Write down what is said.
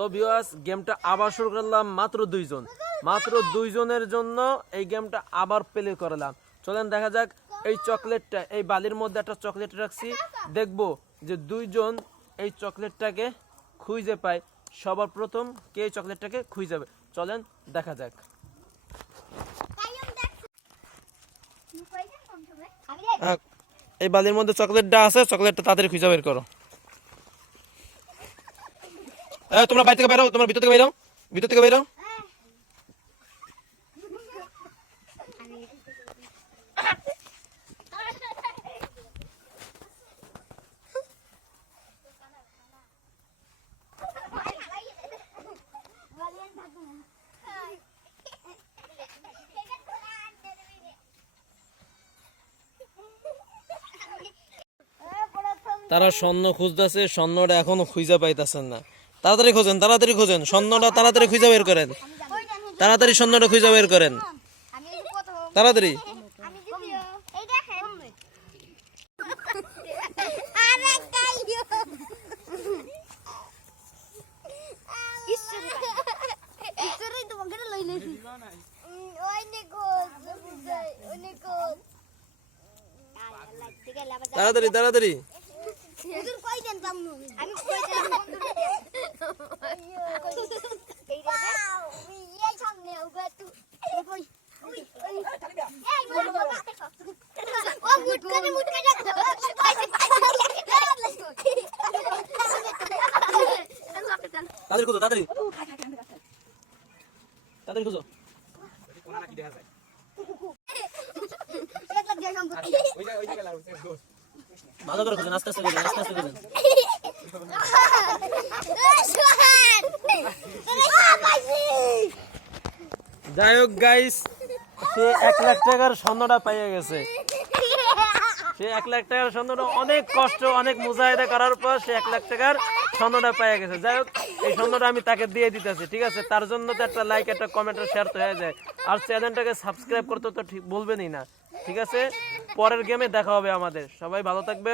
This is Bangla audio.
সো ভিউয়ার্স, গেমটা আবার শুরু করলাম। মাত্র দুইজনের জন্য এই গেমটা আবার প্লে করলাম। চলেন দেখা যাক এই চকলেটটা, এই বালির মধ্যে একটা চকলেট রাখছি, দেখবো যে দুইজন এই চকলেটটাকে খুঁজে পায়। সবার প্রথম কে এই চকলেটটাকে খুঁজে যাবে, চলেন দেখা যাক। এই বালির মধ্যে চকলেটটা আছে, চকলেটটা তাড়াতাড়ি খুঁজে বের করো। তোমরা বাইরে থেকে বেরো, তোমার ভিতর থেকে বেরো। তারা স্বর্ণ খুঁজতেছে, স্বর্ণটা এখনো খুঁজে পাইতেছেন না। তাড়াতাড়ি খোঁজেন স্বর্ণটা, তাড়াতাড়ি খুঁজে বের করেন, তাড়াতাড়ি স্বর্ণটা খুঁজে বের করেন, তাড়াতাড়ি। তাড়াতাড়ি খুঁজো। ভালো করে খুঁজেন, আস্তে আস্তে খুঁজেন। যাই হোক গাইস, সে 1 লাখ টাকার স্বর্ণটা পাইয়া গেছে। সে 1 লাখ টাকার স্বর্ণটা অনেক কষ্ট, অনেক মুজাহিদা করার পর সে 1 লাখ টাকার স্বর্ণটা পাইয়া গেছে। যাই হোক, এই স্বর্ণটা আমি তাকে দিয়ে দিতেছি, ঠিক আছে? তার জন্য তো একটা লাইক, একটা কমেন্ট, শেয়ার তো হয়ে যায়। আর চ্যানেলটাকে সাবস্ক্রাইব করতে তো ঠিক বলবেনই না, ঠিক আছে? পরের গেমে দেখা হবে আমাদের। সবাই ভালো থাকবে।